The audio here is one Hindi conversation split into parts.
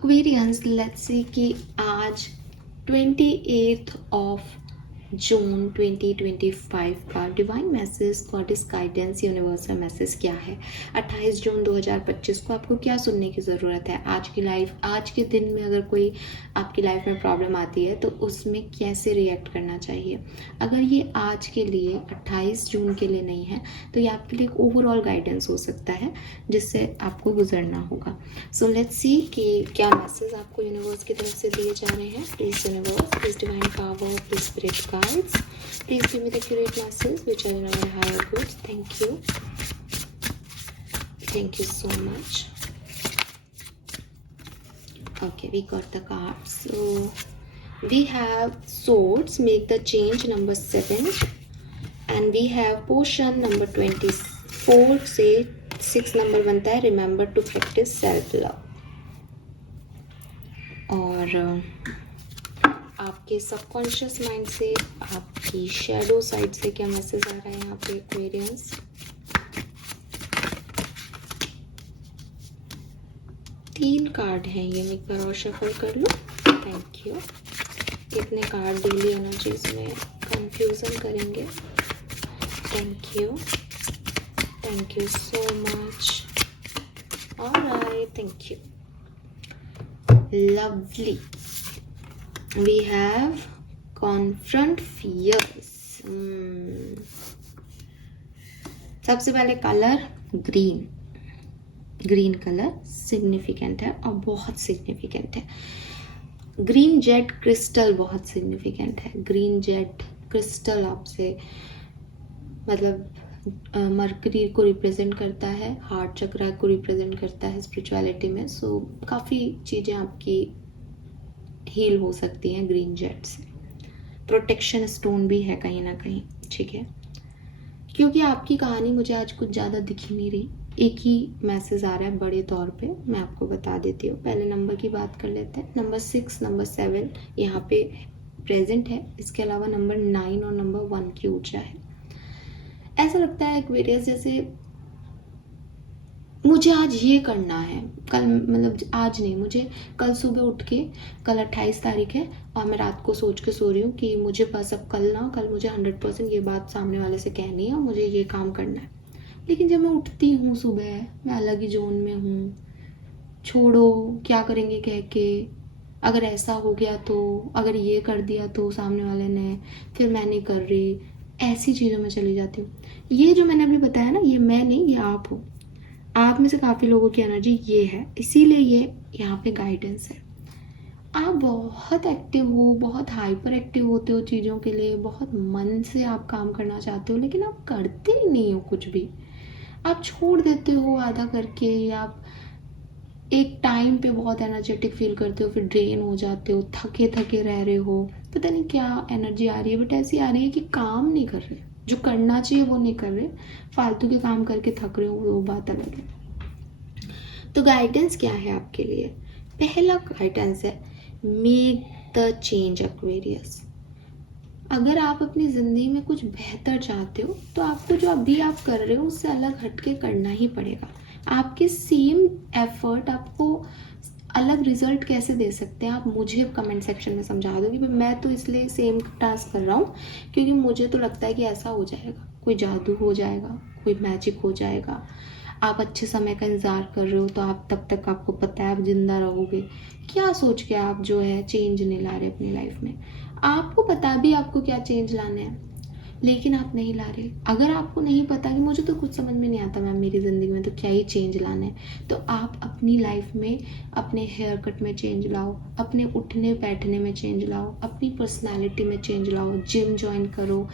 Aquarians, let's see कि आज 28th ऑफ जून 2025 का divine message, goddess guidance, universal message क्या है। 28 जून 2025 को आपको क्या सुनने की ज़रूरत है। आज के दिन में अगर कोई आपकी लाइफ में प्रॉब्लम आती है तो उसमें कैसे रिएक्ट करना चाहिए। अगर ये आज के लिए 28 जून के लिए नहीं है तो ये आपके लिए एक ओवरऑल गाइडेंस हो सकता है जिससे आपको गुजरना होगा। सो लेट्स सी कि क्या मैसेज आपको यूनिवर्स की तरफ से दिए जा रहे हैं। Please universe, please divine power, please spirit guides, please give me the accurate message which are in our higher good. Thank you so much. Okay, we got the cards. So we have swords, make the change, number 7, and we have potion number 24 से 6 नंबर बनता है, remember to practice self love। और आपके सबकॉन्शियस माइंड से, आपकी शैडो साइड से क्या मैसेज आ रहा है यहाँ पे एक्वेरियंस। 3 कार्ड हैं ये, मैं एक बार और शफल कर लूँ। Thank you. कितने कार्ड डेली एनर्जीज में कंफ्यूजन करेंगे। Thank you so much. Alright, thank you. Lovely. We have confront fears. सबसे पहले कलर ग्रीन कलर सिग्निफिकेंट है और बहुत सिग्निफिकेंट है। ग्रीन जेड क्रिस्टल बहुत सिग्निफिकेंट है। ग्रीन जेड क्रिस्टल आपसे मतलब मरकरी को रिप्रेजेंट करता है, हार्ट चक्रा को रिप्रेजेंट करता है स्पिरिचुअलिटी में। सो काफ़ी चीज़ें आपकी हील हो सकती हैं ग्रीन जेड से। प्रोटेक्शन स्टोन भी है कहीं ना कहीं, ठीक है। क्योंकि आपकी कहानी मुझे आज कुछ ज़्यादा दिख ही नहीं रही, एक ही मैसेज आ रहा है बड़े तौर पे, मैं आपको बता देती हूँ। पहले नंबर की बात कर लेते हैं। नंबर 6, नंबर 7 यहाँ पे प्रेजेंट है। इसके अलावा नंबर 9 और नंबर 1 की ऊर्जा है। ऐसा लगता है एक्वेरियस जैसे मुझे आज ये करना है, कल मतलब आज नहीं, मुझे कल सुबह उठ के, कल 28 तारीख है और मैं रात को सोच के सो रही हूँ कि मुझे बस अब कल मुझे 100% ये बात सामने वाले से कहनी है और मुझे ये काम करना है। लेकिन जब मैं उठती हूँ सुबह, मैं अलग ही जोन में हूँ। छोड़ो क्या करेंगे कह के, अगर ऐसा हो गया तो, अगर ये कर दिया तो सामने वाले ने, फिर मैं नहीं कर रही, ऐसी चीज़ों में चली जाती हूँ। ये जो मैंने अभी बताया ना, ये मैं नहीं, ये आप हो। आप में से काफ़ी लोगों की एनर्जी ये है, इसीलिए ये यहाँ पे गाइडेंस है। आप बहुत एक्टिव हो, बहुत हाइपर एक्टिव होते हो चीज़ों के लिए, बहुत मन से आप काम करना चाहते हो, लेकिन आप करते ही नहीं हो कुछ भी। आप छोड़ देते हो आधा करके, या आप एक टाइम पे बहुत एनर्जेटिक फील करते हो, फिर ड्रेन हो जाते हो, थके रह रहे हो, पता नहीं क्या एनर्जी आ रही है, बट ऐसी आ रही है कि काम नहीं कर रहे, जो करना चाहिए वो नहीं कर रहे, फालतू के काम करके थक रहे हो, वो बात अलग है। तो गाइडेंस क्या है आपके लिए। पहला गाइडेंस है मेक द चेंज एक्वेरियस। अगर आप अपनी ज़िंदगी में कुछ बेहतर चाहते हो तो आपको जो अभी आप कर रहे हो उससे अलग हटके करना ही पड़ेगा। आपके सेम एफर्ट आपको अलग रिजल्ट कैसे दे सकते हैं, आप मुझे कमेंट सेक्शन में समझा दो कि मैं तो इसलिए सेम टास्क कर रहा हूँ क्योंकि मुझे तो लगता है कि ऐसा हो जाएगा, कोई जादू हो जाएगा, कोई मैजिक हो जाएगा। आप अच्छे समय का इंतज़ार कर रहे हो तो आप तब तक आपको पता है आप जिंदा रहोगे। क्या सोच के आप जो है चेंज नहीं ला रहे अपनी लाइफ में। आपको पता भी आपको क्या चेंज लाना है, लेकिन आप नहीं ला रहे। अगर आपको नहीं पता कि मुझे तो कुछ समझ में नहीं आता मैम मेरी ज़िंदगी में तो क्या ही चेंज लाना है, तो आप अपनी लाइफ में अपने हेयर कट में चेंज लाओ, अपने उठने बैठने में चेंज लाओ, अपनी पर्सनालिटी में चेंज लाओ, जिम ज्वाइन करो,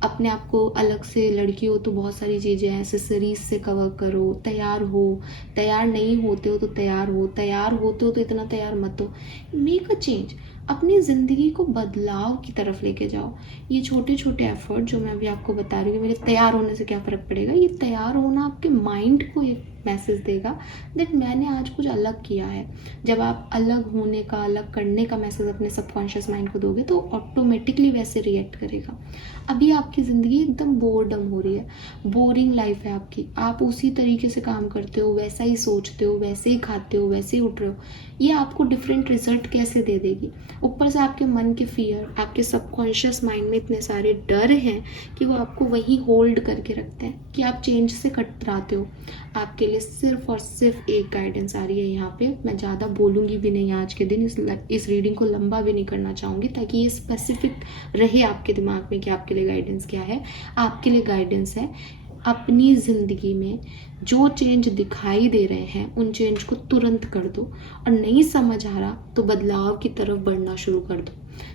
अपने आप को अलग से, लड़की हो तो बहुत सारी चीज़ें हैं, एक्सेसरीज से कवर करो, तैयार हो, तैयार नहीं होते हो तो तैयार हो, तैयार होते हो तो इतना तैयार मत हो। Make a change. अपनी ज़िंदगी को बदलाव की तरफ लेके जाओ। ये छोटे छोटे एफर्ट जो मैं अभी आपको बता रही हूँ कि मेरे तैयार होने से क्या फ़र्क पड़ेगा, ये तैयार होना आपके माइंड को एक मैसेज देगा दैट मैंने आज कुछ अलग किया है। जब आप अलग होने का, अलग करने का मैसेज अपने सबकॉन्शियस माइंड को दोगे तो ऑटोमेटिकली वैसे रिएक्ट करेगा। अभी आपकी ज़िंदगी एकदम बोरडम हो रही है, बोरिंग लाइफ है आपकी, आप उसी तरीके से काम करते हो, वैसा ही सोचते हो, वैसे ही खाते हो, वैसे ही उठ रहे हो, ये आपको डिफरेंट रिजल्ट कैसे दे देगी। ऊपर से आपके मन के फियर, आपके सबकॉन्शियस माइंड में इतने सारे डर हैं कि वो आपको वहीं होल्ड करके रखते हैं कि आप चेंज से कतराते हो। आपके लिए सिर्फ और सिर्फ एक गाइडेंस आ रही है यहाँ पे। मैं ज़्यादा बोलूँगी भी नहीं आज के दिन, इस रीडिंग को लंबा भी नहीं करना चाहूँगी ताकि ये स्पेसिफिक रहे आपके दिमाग में कि आपके लिए गाइडेंस क्या है। आपके लिए गाइडेंस है अपनी ज़िंदगी में जो चेंज दिखाई दे रहे हैं उन चेंज को तुरंत कर दो, और नहीं समझ आ रहा तो बदलाव की तरफ बढ़ना शुरू कर दो।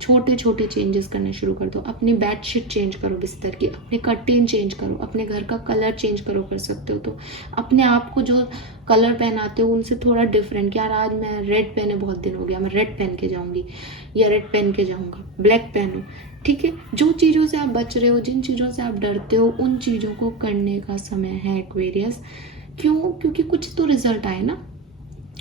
छोटे छोटे चेंजेस करने शुरू कर दो। अपनी बेडशीट चेंज करो, बिस्तर की, अपने कर्टेन चेंज करो, अपने घर का कलर चेंज करो, कर सकते हो तो। अपने आप को जो कलर पहनाते हो उनसे थोड़ा डिफरेंट, यार आज मैं रेड पहने बहुत दिन हो गया, मैं रेड पहन के जाऊंगी या रेड पहन के जाऊंगा, ब्लैक पहनो। ठीक है, जो चीज़ों से आप बच रहे हो, जिन चीज़ों से आप डरते हो, उन चीज़ों को करने का समय है एक्वेरियस। क्यों? क्योंकि कुछ तो रिजल्ट आए ना,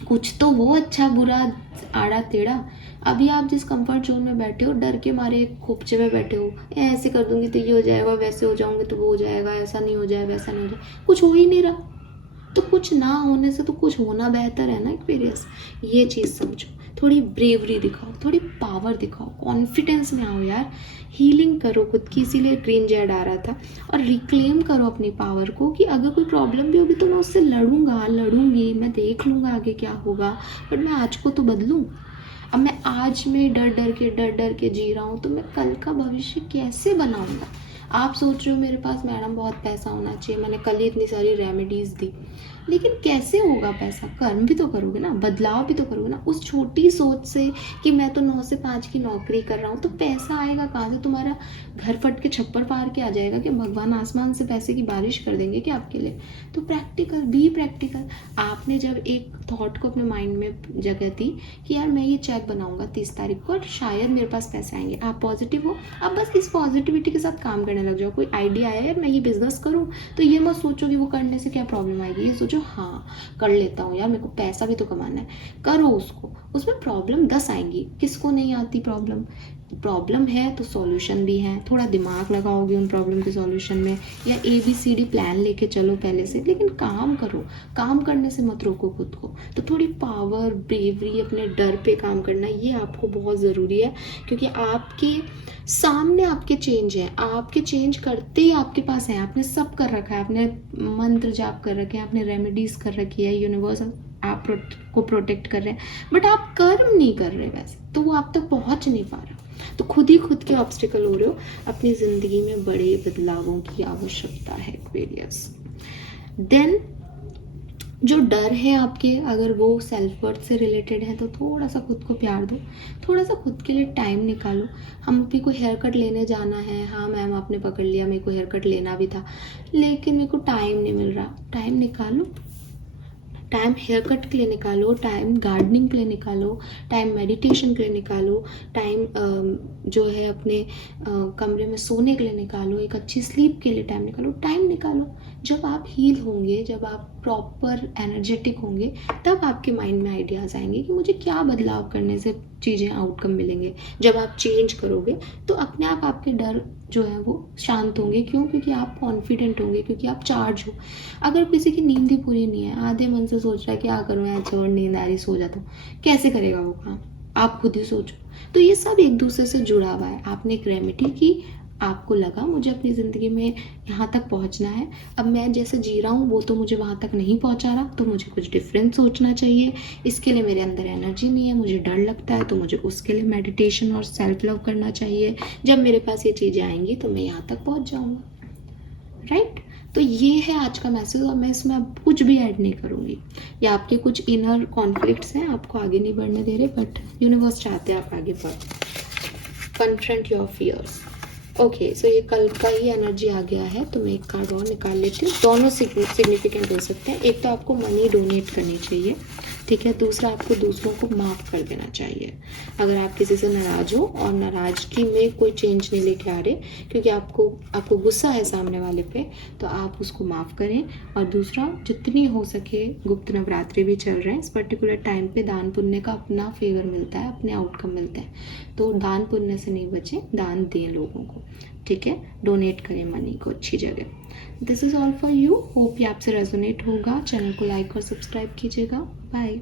कुछ तो हो, अच्छा बुरा आड़ा टेढ़ा। अभी आप जिस कंफर्ट जोन में बैठे हो, डर के मारे एक खोपचे में बैठे हो, ऐसे कर दूंगी तो ये हो जाएगा, वैसे हो जाऊंगी तो वो हो जाएगा, ऐसा नहीं हो जाए, वैसा नहीं हो जाए, कुछ हो ही नहीं रहा। तो कुछ ना होने से तो कुछ होना बेहतर है ना एक्वेरियस। ये चीज़ समझो, थोड़ी ब्रेवरी दिखाओ, थोड़ी पावर दिखाओ, कॉन्फिडेंस में आओ यार, हीलिंग करो खुद की। इसीलिए ग्रीन जेड आ रहा था। और रिक्लेम करो अपनी पावर को कि अगर कोई प्रॉब्लम भी होगी तो मैं उससे लड़ूंगी, मैं देख लूँगा आगे क्या होगा, बट मैं आज को तो बदलूँ। अब मैं आज में डर डर के जी रहा हूँ तो मैं कल का भविष्य कैसे बनाऊँगा। आप सोच रहे हो मेरे पास मैडम बहुत पैसा होना चाहिए, मैंने कल ही इतनी सारी रेमेडीज़ दी, लेकिन कैसे होगा पैसा? कर्म भी तो करोगे ना, बदलाव भी तो करोगे ना। उस छोटी सोच से कि मैं तो 9 से 5 की नौकरी कर रहा हूँ तो पैसा आएगा कहाँ से? तुम्हारा घर फट के छप्पर पार के आ जाएगा कि भगवान आसमान से पैसे की बारिश कर देंगे क्या आपके लिए? तो प्रैक्टिकल, बी प्रैक्टिकल। आपने जब एक थॉट को अपने माइंड में जगह दी कि यार मैं ये चेक बनाऊंगा 30 तारीख को और शायद मेरे पास पैसे आएंगे, आप पॉजिटिव हो, आप बस इस पॉजिटिविटी के साथ काम करने लग जाओ। कोई आइडिया आया यार मैं ये बिजनेस करूँ, तो ये मत सोचो कि वो करने से क्या प्रॉब्लम आएगी, ये सोचो हाँ कर लेता हूँ यार, मेरे को पैसा भी तो कमाना है, करो उसको। उसमें प्रॉब्लम 10 आएंगी, किसको नहीं आती प्रॉब्लम? प्रॉब्लम है तो सॉल्यूशन भी है, थोड़ा दिमाग लगाओगे उन प्रॉब्लम के सॉल्यूशन में, या ABCD प्लान लेके चलो पहले से, लेकिन काम करो। काम करने से मत रोको खुद को। तो थोड़ी पावर, ब्रेवरी, अपने डर पे काम करना, ये आपको बहुत ज़रूरी है, क्योंकि आपके सामने आपके चेंज है, आपके चेंज करते ही आपके पास है। आपने सब कर रखा है, आपने मंत्र जाप कर रखे हैं, आपने रेमेडीज कर रखी है, यूनिवर्स आप को प्रोटेक्ट कर रहे हैं, बट आप कर्म नहीं कर रहे वैसे, तो वो आप तक पहुंच नहीं पा रहा। तो खुद ही खुद के ऑब्स्टिकल हो रहे हो। अपनी ज़िंदगी में बड़े बदलावों की आवश्यकता है एक्वेरियस। देन जो डर है आपके, अगर वो सेल्फ वर्थ से रिलेटेड है तो थोड़ा सा खुद को प्यार दो, थोड़ा सा खुद के लिए टाइम निकालो। हम भी को हेयर कट लेने जाना है, हाँ मैम आपने पकड़ लिया, मेरे को हेयर कट लेना भी था लेकिन मेरे को टाइम नहीं मिल रहा। टाइम निकालो, टाइम हेयर कट के लिए निकालो, टाइम गार्डनिंग के लिए निकालो, टाइम मेडिटेशन के लिए निकालो, टाइम जो है अपने कमरे में सोने के लिए निकालो, एक अच्छी स्लीप के लिए टाइम निकालो। टाइम निकालो। जब आप हील होंगे, जब आप प्रॉपर एनर्जेटिक होंगे, तब आपके माइंड में आइडियाज़ आएंगे कि मुझे क्या बदलाव करने से चीज़ें आउटकम मिलेंगे। जब आप चेंज करोगे तो अपने आप आपके डर जो है वो शांत होंगे। क्यों? क्योंकि आप कॉन्फिडेंट होंगे, क्योंकि आप चार्ज हो। अगर किसी की नींद ही पूरी नहीं है, आधे मन से सोच रहा है क्या करूँ यार, छोड़, नींद आ रही, सो जाता हूँ, कैसे करेगा वो काम? आप खुद ही सोचो। तो ये सब एक दूसरे से जुड़ा हुआ है। आपने एक रेमेडी की, आपको लगा मुझे अपनी ज़िंदगी में यहाँ तक पहुँचना है, अब मैं जैसे जी रहा हूँ वो तो मुझे वहाँ तक नहीं पहुँचा रहा, तो मुझे कुछ डिफरेंट सोचना चाहिए। इसके लिए मेरे अंदर एनर्जी नहीं है, मुझे डर लगता है, तो मुझे उसके लिए मेडिटेशन और सेल्फ लव करना चाहिए। जब मेरे पास ये चीज़ें आएंगी तो मैं यहाँ तक पहुँच जाऊँगा। राइट? तो ये है आज का मैसेज, और मैं इसमें अब कुछ भी ऐड नहीं करूँगी। या आपके कुछ इनर कॉन्फ्लिक्ट्स हैं, आपको आगे नहीं बढ़ने दे रहे, बट यूनिवर्स चाहते हैं आप आगे बढ़ो। Confront your fears. Okay, so ये कल का ही एनर्जी आ गया है, तो मैं एक कार्ड और निकाल लेती हूँ। दोनों सिग्निफिकेंट हो सकते हैं। एक तो आपको मनी डोनेट करनी चाहिए, ठीक है। दूसरा, आपको दूसरों को माफ़ कर देना चाहिए। अगर आप किसी से नाराज़ हो और नाराज़गी में कोई चेंज नहीं लेके आ रहे, क्योंकि आपको गुस्सा है सामने वाले पे, तो आप उसको माफ़ करें। और दूसरा, जितनी हो सके, गुप्त नवरात्रि भी चल रहे हैं, इस पर्टिकुलर टाइम पे दान पुण्य का अपना फेवर मिलता है, अपने आउटकम मिलते हैं। तो दान पुण्य से नहीं बचें, दान दें लोगों को, ठीक है। डोनेट करें मनी को अच्छी जगह। This is all for you. Hope ये आपसे रेजोनेट होगा। चैनल को लाइक और सब्सक्राइब कीजिएगा। बाय।